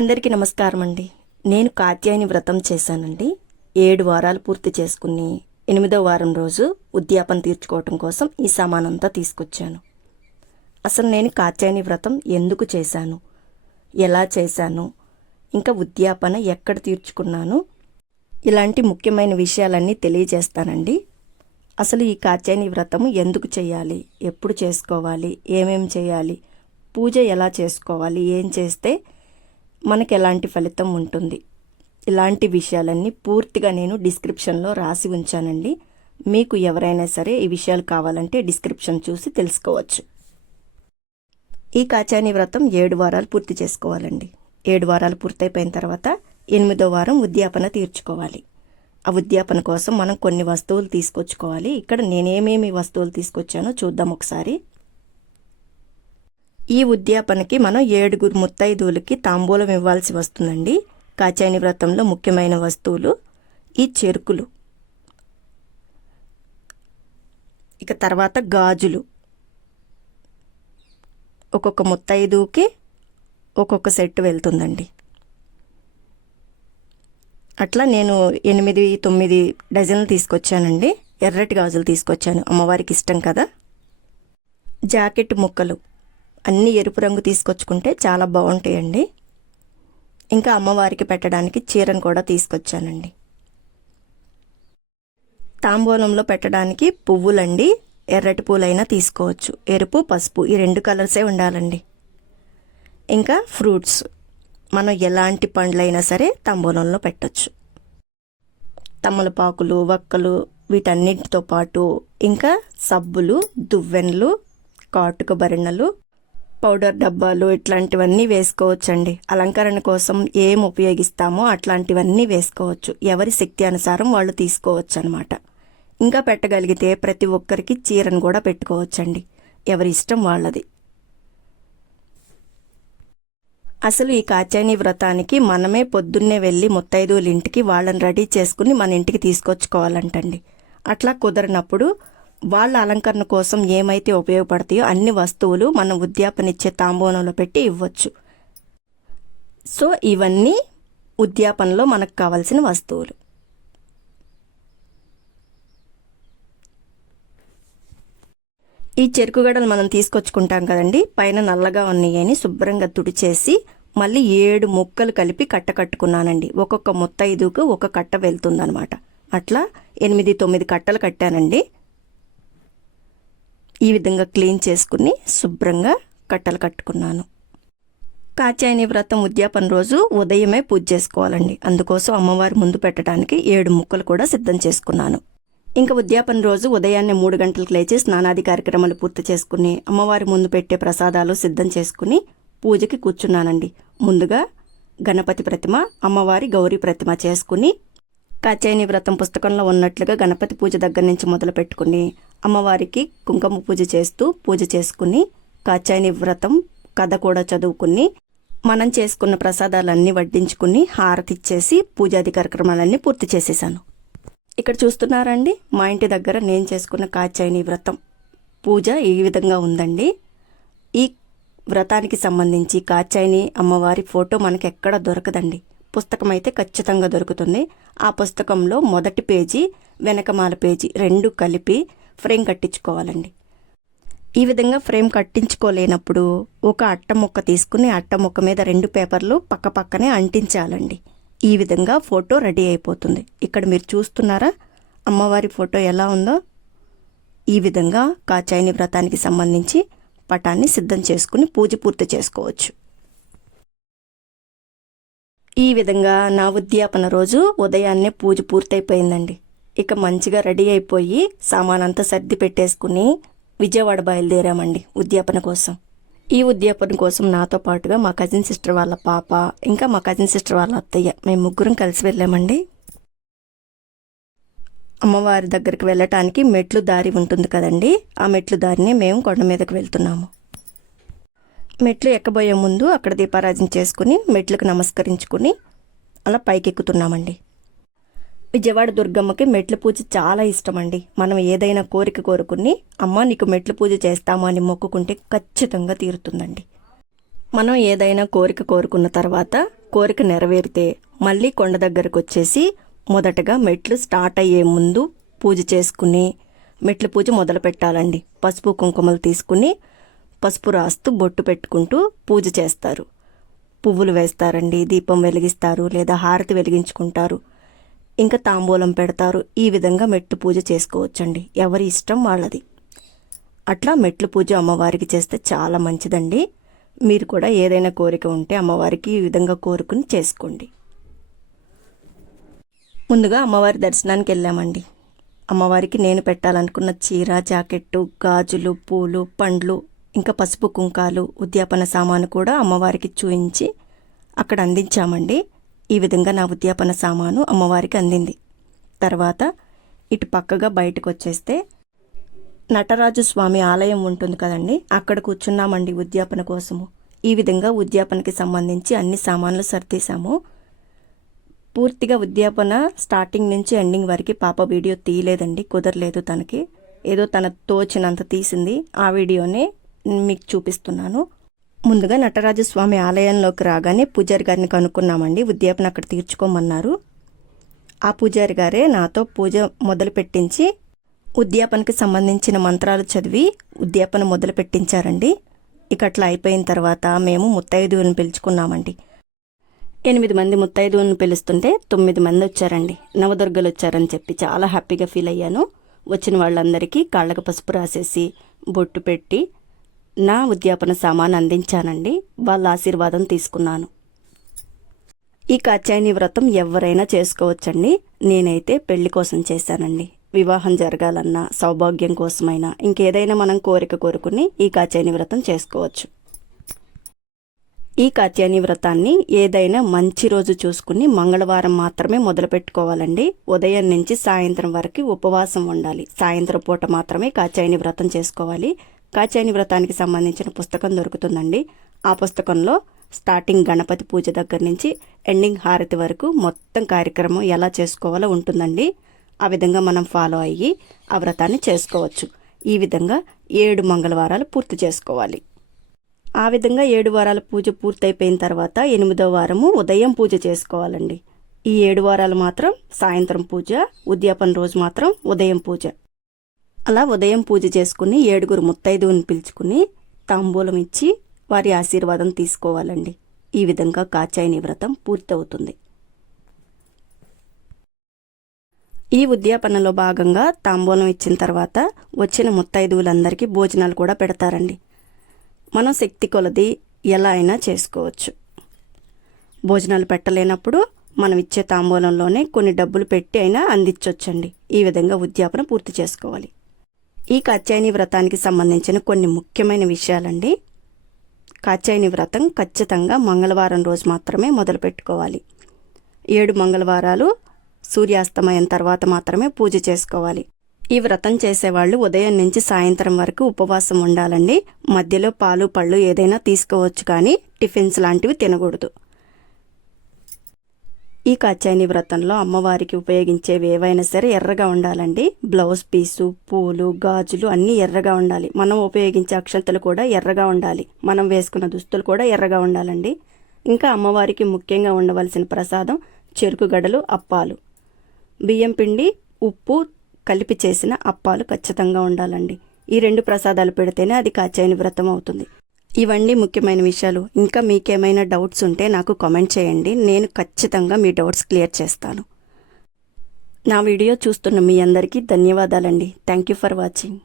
అందరికీ నమస్కారం అండి. నేను కాత్యాయని వ్రతం చేశానండి. 7 వారాలు పూర్తి చేసుకుని 8వ వారం రోజు ఉద్యాపన తీర్చుకోవటం కోసం ఈ సామానంతా తీసుకొచ్చాను. అసలు నేను కాత్యాయని వ్రతం ఎందుకు చేశాను, ఎలా చేశాను, ఇంకా ఉద్యాపన ఎక్కడ తీర్చుకున్నాను, ఇలాంటి ముఖ్యమైన విషయాలన్నీ తెలియజేస్తానండి. అసలు ఈ కాత్యాయని వ్రతం ఎందుకు చేయాలి, ఎప్పుడు చేసుకోవాలి, ఏమేం చేయాలి, పూజ ఎలా చేసుకోవాలి, ఏం చేస్తే మనకు ఎలాంటి ఫలితం ఉంటుంది, ఇలాంటి విషయాలన్నీ పూర్తిగా నేను డిస్క్రిప్షన్లో రాసి ఉంచానండి. మీకు ఎవరైనా సరే ఈ విషయాలు కావాలంటే డిస్క్రిప్షన్ చూసి తెలుసుకోవచ్చు. ఈ కాత్యాయని వ్రతం 7 వారాలు పూర్తి చేసుకోవాలండి. 7 వారాలు పూర్తయిపోయిన తర్వాత 8వ వారం ఉద్యాపన తీర్చుకోవాలి. ఆ ఉద్యాపన కోసం మనం కొన్ని వస్తువులు తీసుకొచ్చుకోవాలి. ఇక్కడ నేనేమేమి వస్తువులు తీసుకొచ్చానో చూద్దాం ఒకసారి. ఈ ఉద్యాపనకి మనం 7 ముత్తైదువులకి తాంబూలం ఇవ్వాల్సి వస్తుందండి. కాత్యాయని వ్రతంలో ముఖ్యమైన వస్తువులు ఈ చెరుకులు, ఇక తర్వాత గాజులు. ఒక్కొక్క ముత్తైదువుకి ఒక్కొక్క సెట్ వెళ్తుందండి. అట్లా నేను 8-9 డజన్లు తీసుకొచ్చానండి. ఎర్రటి గాజులు తీసుకొచ్చాను, అమ్మవారికి ఇష్టం కదా. జాకెట్ ముక్కలు అన్నీ ఎరుపు రంగు తీసుకొచ్చుకుంటే చాలా బాగుంటాయండి. ఇంకా అమ్మవారికి పెట్టడానికి చీరను కూడా తీసుకొచ్చానండి. తాంబూలంలో పెట్టడానికి పువ్వులండి, ఎర్రటి పూలైనా తీసుకోవచ్చు. ఎరుపు, పసుపు ఈ 2 కలర్సే ఉండాలండి. ఇంకా ఫ్రూట్స్, మనం ఎలాంటి పండ్లైనా సరే తాంబూలంలో పెట్టచ్చు. తమలపాకులు, వక్కలు వీటన్నిటితో పాటు ఇంకా సబ్బులు, దువ్వెనలు, కాటుక భరణలు, పౌడర్ డబ్బాలు ఇట్లాంటివన్నీ వేసుకోవచ్చండి. అలంకరణ కోసం ఏం ఉపయోగిస్తామో అట్లాంటివన్నీ వేసుకోవచ్చు. ఎవరి శక్తి అనుసారం వాళ్ళు తీసుకోవచ్చు అనమాట. ఇంకా పెట్టగలిగితే ప్రతి ఒక్కరికి చీరను కూడా పెట్టుకోవచ్చండి, ఎవరి ఇష్టం వాళ్ళది. అసలు ఈ కాత్యాయని వ్రతానికి మనమే పొద్దున్నే వెళ్ళి ముత్తైదువుల ఇంటికి వాళ్ళని రెడీ చేసుకుని మన ఇంటికి తీసుకొచ్చుకోవాలంటండి. అట్లా కుదరనప్పుడు వాళ్ళ అలంకరణ కోసం ఏమైతే ఉపయోగపడతాయో అన్ని వస్తువులు మనం ఉద్యాపనిచ్చే తాంబూలంలో పెట్టి ఇవ్వచ్చు. సో ఇవన్నీ ఉద్యాపనలో మనకు కావాల్సిన వస్తువులు. ఈ చెరుకుగడలు మనం తీసుకొచ్చుకుంటాం కదండి, పైన నల్లగా ఉన్నాయని శుభ్రంగా తుడిచేసి మళ్ళీ 7 ముక్కలు కలిపి కట్టుకున్నానండి. ఒక్కొక్క ముత్తైదుకు ఒక కట్ట వెళ్తుందనమాట. అట్లా 8-9 కట్టలు కట్టానండి. ఈ విధంగా క్లీన్ చేసుకుని శుభ్రంగా కట్టలు కట్టుకున్నాను. కాత్యాయని వ్రతం ఉద్యాపన రోజు ఉదయమే పూజ చేసుకోవాలండి. అందుకోసం అమ్మవారి ముందు పెట్టడానికి 7 ముక్కలు కూడా సిద్ధం చేసుకున్నాను. ఇంకా ఉద్యాపన రోజు ఉదయాన్నే 3 గంటలకు లేచి స్నానాది కార్యక్రమాలు పూర్తి చేసుకుని అమ్మవారి ముందు పెట్టే ప్రసాదాలు సిద్ధం చేసుకుని పూజకి కూర్చున్నానండి. ముందుగా గణపతి ప్రతిమ, అమ్మవారి గౌరీ ప్రతిమ చేసుకుని కాత్యాయని వ్రతం పుస్తకంలో ఉన్నట్లుగా గణపతి పూజ దగ్గర నుంచి మొదలు పెట్టుకుని అమ్మవారికి కుంకుమ పూజ చేస్తూ పూజ చేసుకుని కాత్యాయని వ్రతం కథ కూడా చదువుకుని మనం చేసుకున్న ప్రసాదాలన్నీ వడ్డించుకుని హారతిచ్చేసి పూజాది కార్యక్రమాలన్నీ పూర్తి చేసేసాను. ఇక్కడ చూస్తున్నారండి, మా ఇంటి దగ్గర నేను చేసుకున్న కాత్యాయని వ్రతం పూజ ఈ విధంగా ఉందండి. ఈ వ్రతానికి సంబంధించి కాత్యాయని అమ్మవారి ఫోటో మనకి ఎక్కడ దొరకదండి. పుస్తకం అయితే ఖచ్చితంగా దొరుకుతుంది. ఆ పుస్తకంలో మొదటి పేజీ, వెనకమాల పేజీ 2 కలిపి ఫ్రేమ్ కట్టించుకోవాలండి. ఈ విధంగా ఫ్రేమ్ కట్టించుకోలేనప్పుడు ఒక అట్ట ముక్క తీసుకుని అట్ట ముక్క మీద 2 పేపర్లు పక్క పక్కనే అంటించాలండి. ఈ విధంగా ఫోటో రెడీ అయిపోతుంది. ఇక్కడ మీరు చూస్తున్నారా అమ్మవారి ఫోటో ఎలా ఉందో. ఈ విధంగా కాత్యాయని వ్రతానికి సంబంధించి పటాన్ని సిద్ధం చేసుకుని పూజ పూర్తి చేసుకోవచ్చు. ఈ విధంగా నా ఉద్యాపన రోజు ఉదయాన్నే పూజ పూర్తయిపోయిందండి. ఇక మంచిగా రెడీ అయిపోయి సామానంతా సర్ది పెట్టేసుకుని విజయవాడ బయలుదేరామండి ఉద్యాపన కోసం. ఈ ఉద్యాపన కోసం నాతో పాటుగా మా కజిన్ సిస్టర్ వాళ్ళ పాప, ఇంకా మా కజిన్ సిస్టర్ వాళ్ళ అత్తయ్య, మేము ముగ్గురం కలిసి వెళ్ళామండి. అమ్మవారి దగ్గరికి వెళ్ళటానికి మెట్లు దారి ఉంటుంది కదండి, ఆ మెట్లు దారిని మేము కొండ మీదకి వెళ్తున్నాము. మెట్లు ఎక్కబోయే ముందు అక్కడ దీపారాజన చేసుకుని మెట్లకు నమస్కరించుకుని అలా పైకెక్కుతున్నామండి. విజయవాడ దుర్గమ్మకి మెట్ల పూజ చాలా ఇష్టమండి. మనం ఏదైనా కోరిక కోరుకుని అమ్మ నీకు మెట్ల పూజ చేస్తామా అని మొక్కుకుంటే ఖచ్చితంగా తీరుతుందండి. మనం ఏదైనా కోరిక కోరుకున్న తర్వాత కోరిక నెరవేరితే మళ్ళీ కొండ దగ్గరకు వచ్చేసి మొదటగా మెట్లు స్టార్ట్ అయ్యే ముందు పూజ చేసుకుని మెట్ల పూజ మొదలు పెట్టాలండి. పసుపు కుంకుమలు తీసుకుని పసుపు రాస్తూ బొట్టు పెట్టుకుంటూ పూజ చేస్తారు. పువ్వులు వేస్తారండి, దీపం వెలిగిస్తారు, లేదా హారతి వెలిగించుకుంటారు, ఇంకా తాంబూలం పెడతారు. ఈ విధంగా మెట్టు పూజ చేసుకోవచ్చండి. ఎవరి ఇష్టం వాళ్ళది. అట్లా మెట్లు పూజ అమ్మవారికి చేస్తే చాలా మంచిదండి. మీరు కూడా ఏదైనా కోరిక ఉంటే అమ్మవారికి ఈ విధంగా కోరుకుని చేసుకోండి. ముందుగా అమ్మవారి దర్శనానికి వెళ్ళామండి. అమ్మవారికి నేను పెట్టాలనుకున్న చీర, జాకెట్టు, గాజులు, పూలు, పండ్లు, ఇంకా పసుపు కుంకాలు, ఉద్యాపన సామాను కూడా అమ్మవారికి చూయించి అక్కడ అందించామండి. ఈ విధంగా నా ఉద్యాపన సామాను అమ్మవారికి అందింది. తర్వాత ఇటు పక్కగా బయటకు వచ్చేస్తే నటరాజు స్వామి ఆలయం ఉంటుంది కదండి, అక్కడ కూర్చున్నామండి ఉద్యాపన కోసము. ఈ విధంగా ఉద్యాపనకి సంబంధించి అన్ని సామాన్లు సర్దేశాము. పూర్తిగా ఉద్యాపన స్టార్టింగ్ నుంచి ఎండింగ్ వరకు పాప వీడియో తీయలేదండి, కుదరలేదు తనకి. ఏదో తన తోచినంత తీసింది. ఆ వీడియోనే మీకు చూపిస్తున్నాను. ముందుగా నటరాజు స్వామి ఆలయంలోకి రాగానే పూజారి గారిని కనుక్కున్నామండి. ఉద్యాపన అక్కడ తీర్చుకోమన్నారు. ఆ పూజారి గారే నాతో పూజ మొదలు పెట్టించి ఉద్యాపనకి సంబంధించిన మంత్రాలు చదివి ఉద్యాపన మొదలు పెట్టించారండి. ఇక అట్లా అయిపోయిన తర్వాత మేము ముత్తైదువులను పిలుచుకున్నామండి. 8 మంది ముత్తైదువులను పిలుస్తుంటే 9 మంది వచ్చారండి. నవదుర్గలు వచ్చారని చెప్పి చాలా హ్యాపీగా ఫీల్ అయ్యాను. వచ్చిన వాళ్ళందరికీ కాళ్ళకు పసుపు రాసేసి బొట్టు పెట్టి నా ఉద్యాపన సామాను అందించానండి. వాళ్ళ ఆశీర్వాదం తీసుకున్నాను. ఈ కాత్యాయని వ్రతం ఎవరైనా చేసుకోవచ్చండి. నేనైతే పెళ్లి కోసం చేశానండి. వివాహం జరగాలన్నా, సౌభాగ్యం కోసమైనా, ఇంకేదైనా మనం కోరిక కోరుకుని ఈ కాత్యాయని వ్రతం చేసుకోవచ్చు. ఈ కాత్యాయని వ్రతాన్ని ఏదైనా మంచి రోజు చూసుకుని మంగళవారం మాత్రమే మొదలు పెట్టుకోవాలండి. ఉదయం నుంచి సాయంత్రం వరకు ఉపవాసం ఉండాలి. సాయంత్రం పూట మాత్రమే కాత్యాయని వ్రతం చేసుకోవాలి. కాత్యాయని వ్రతానికి సంబంధించిన పుస్తకం దొరుకుతుందండి. ఆ పుస్తకంలో స్టార్టింగ్ గణపతి పూజ దగ్గర నుంచి ఎండింగ్ హారతి వరకు మొత్తం కార్యక్రమం ఎలా చేసుకోవాలో ఉంటుందండి. ఆ విధంగా మనం ఫాలో అయ్యి ఆ వ్రతాన్ని చేసుకోవచ్చు. ఈ విధంగా 7 మంగళవారాలు పూర్తి చేసుకోవాలి. ఆ విధంగా 7 వారాల పూజ పూర్తయిపోయిన తర్వాత 8వ వారము ఉదయం పూజ చేసుకోవాలండి. ఈ 7 వారాలు మాత్రం సాయంత్రం పూజ, ఉద్యాపన రోజు మాత్రం ఉదయం పూజ. అలా ఉదయం పూజ చేసుకుని 7 ముత్తైదువుని పిలుచుకుని తాంబూలం ఇచ్చి వారి ఆశీర్వాదం తీసుకోవాలండి. ఈ విధంగా కాత్యాయని వ్రతం పూర్తవుతుంది. ఈ ఉద్యాపనలో భాగంగా తాంబూలం ఇచ్చిన తర్వాత వచ్చిన ముత్తైదువులందరికీ భోజనాలు కూడా పెడతారండి. మనం శక్తి కొలది ఎలా అయినా చేసుకోవచ్చు. భోజనాలు పెట్టలేనప్పుడు మనం ఇచ్చే తాంబూలంలోనే కొన్ని డబ్బులు పెట్టి అయినా అందించవచ్చండి. ఈ విధంగా ఉద్యాపన పూర్తి చేసుకోవాలి. ఈ కాత్యాయని వ్రతానికి సంబంధించిన కొన్ని ముఖ్యమైన విషయాలండి. కాత్యాయని వ్రతం ఖచ్చితంగా మంగళవారం రోజు మాత్రమే మొదలు పెట్టుకోవాలి. 7 మంగళవారాలు సూర్యాస్తమయం తర్వాత మాత్రమే పూజ చేసుకోవాలి. ఈ వ్రతం చేసేవాళ్ళు ఉదయం నుంచి సాయంత్రం వరకు ఉపవాసం ఉండాలండి. మధ్యలో పాలు పళ్ళు ఏదైనా తీసుకోవచ్చు, కానీ టిఫిన్స్ లాంటివి తినకూడదు. ఈ కాత్యాయని వ్రతంలో అమ్మవారికి ఉపయోగించేవి ఏవైనా సరే ఎర్రగా ఉండాలండి. బ్లౌజ్ పీసు, పూలు, గాజులు అన్నీ ఎర్రగా ఉండాలి. మనం ఉపయోగించే అక్షంతలు కూడా ఎర్రగా ఉండాలి. మనం వేసుకున్న దుస్తులు కూడా ఎర్రగా ఉండాలండి. ఇంకా అమ్మవారికి ముఖ్యంగా ఉండవలసిన ప్రసాదం చెరుకు గడలు, అప్పాలు, బియ్యం పిండి, ఉప్పు కలిపి చేసిన అప్పాలు ఖచ్చితంగా ఉండాలండి. ఈ 2 ప్రసాదాలు పెడితేనే అది కాత్యాయని వ్రతం అవుతుంది. ఇవన్నీ ముఖ్యమైన విషయాలు. ఇంకా మీకేమైనా డౌట్స్ ఉంటే నాకు కామెంట్ చేయండి. నేను ఖచ్చితంగా మీ డౌట్స్ క్లియర్ చేస్తాను. నా వీడియో చూస్తున్న మీ అందరికీ ధన్యవాదాలండి. Thank you for watching.